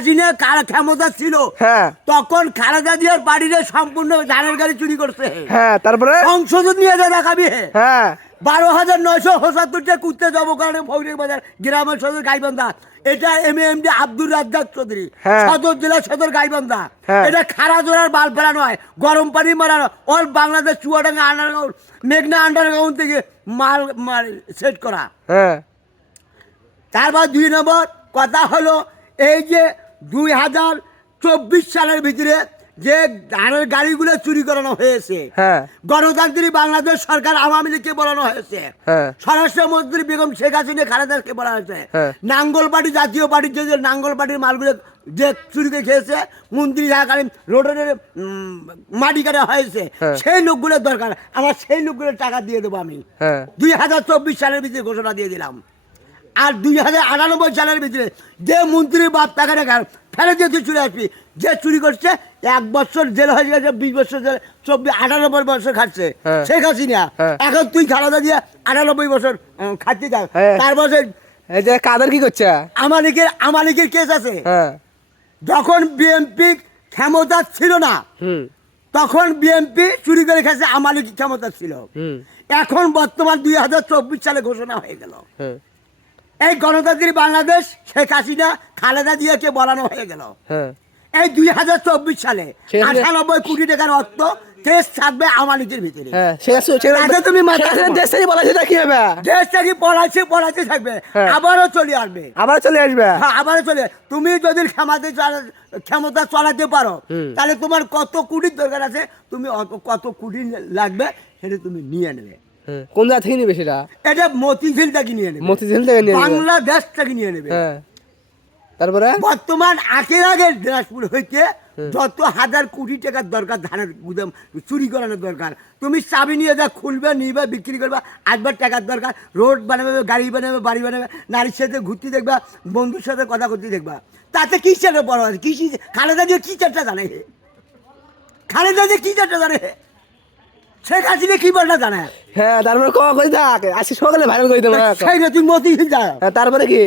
হাসিনা কার ক্ষমতা ছিল? হ্যাঁ। তখন খালেদা জিয়ার বাড়িতে সম্পূর্ণ ধানের গাড়ি চুরি করছে। হ্যাঁ তারপরে? সংশোধন নিয়ে যা দেখাবি হ্যাঁ। বারো হাজার নয়শো কুত্তে জবকারণে ফৌরিক বাজার গ্রামের সদর গাইবান্ধা। এটা M M D Abdur Razzak Chowdhury. হ্যাঁ। সদর জেলা সদর গাইবান্ধা। হ্যাঁ। এটা খারা জোড়ার বাল ফেলা নয় গরম পানি মারানো। অল বাংলাদেশ চুয়াডাঙ্গা আন্ডারগ্রাউন্ড মেঘনা আন্ডারগ্রাউন্ড থেকে মাল মাল সেট করা। হ্যাঁ। তারপর দুই নম্বর কথা হলো এই যে দুই হাজার চব্বিশ সালের ভিতরে যে ধানের গাড়িগুলো চুরি করানো হয়েছে হ্যাঁ। গণতান্ত্রিক বাংলাদেশ সরকার আওয়ামী লীগকে বলানো হয়েছে হ্যাঁ। স্বরাষ্ট্রমন্ত্রী বেগম শেখ হাসিনা খালেদাকে বলা হয়েছে হ্যাঁ। নাঙ্গল পার্টি জাতীয় পার্টির যে যে নাঙ্গল পার্টির মালগুলো যে চুরি খেয়েছে মন্ত্রী থাকালীন রোডের মাটি কাটা হয়েছে হ্যাঁ। সেই লোকগুলোর দরকার। আমার সেই লোকগুলোর টাকা দিয়ে দেবো আমি। দুই হাজার চব্বিশ সালের ভিতরে ঘোষণা দিয়ে দিলাম। আর দুই হাজার আটানব্বই সালের ভিতরে যে মন্ত্রীর বাপ টাকা টাকা ফেলে দিয়ে তুই চলে আসবি যে চুরি করছে এক বছর জেল হয়ে গেছে বিশ বছর জেল চব্বিশ আটানব্বই বছর খাচ্ছে। শেখ হাসিনা হ্যাঁ। এখন তুই খালাদা দিয়ে আটানব্বই বছর খাচ্ছি হ্যাঁ। তার বছর যে কাদের কি করছে? আমালিকের আমালিকের কেস আছে। হ্যাঁ। যখন বিএমপি ক্ষমতা ছিল না তখন বিএনপি চুরি করে খেয়েছে আমালিক ক্ষমতা ছিল। এখন বর্তমান দুই হাজার চব্বিশ সালে ঘোষণা হয়ে গেল। হ্যাঁ। এই গণতান্ত্রিক বাংলাদেশ শেখ হাসিনা খালেদা জিয়াকে বলানো হয়ে গেল। হ্যাঁ। এই দুই হাজার চব্বিশ সালে আটানব্বই কোটি টাকার অর্থ দেশ থাকবে ভিতরে। হ্যাঁ সে আছে সে তাতে তুমি দেশ থেকে হবে? থাকবে? হ্যাঁ। আবারও চলে আসবে। আবার চলে আসবে? হ্যাঁ আবারও চলে। তুমি যদি ক্ষমতা ক্ষমতা চালাতে পারো তাহলে তোমার কত কোটির দরকার আছে? তুমি কত কোটি লাগবে সেটা তুমি নিয়ে নেবে। হ্যাঁ, কোন জায়গা থেকে নিবে সেটা? এটা মতিঝিলটাকে নিয়ে নেবে। মতিঝিল থেকে নিয়ে নেবে। বাংলাদেশটাকে নিয়ে নেবে। হ্যাঁ। তারপরে? বর্তমান আখের আগে দিনাজপুর হইতে যত হাজার কোটি টাকার দরকার ধানের গুদাম চুরি করানোর দরকার তুমি চাবি নিয়ে যা খুলবে নিবে বিক্রি করবে আসবার টাকার দরকার রোড বানাবে গাড়ি বানাবে বাড়ি বানাবে নারীর সাথে ঘুরতে দেখবা বন্ধুর সাথে কথা করতে দেখবা। তাতে কি চাটা বড় আছে? কি খালেদা দিয়ে কি চারটা জানে? হে? খালেদা দিয়ে কি চারটা জানে? শেখ হাসিনা কি বলটা জানে? হ্যাঁ তারপরে ক কই থাক। আজকে সকালে ভাইরাল করে দেবো সেই তুই মতি যা। হ্যাঁ তারপরে কি?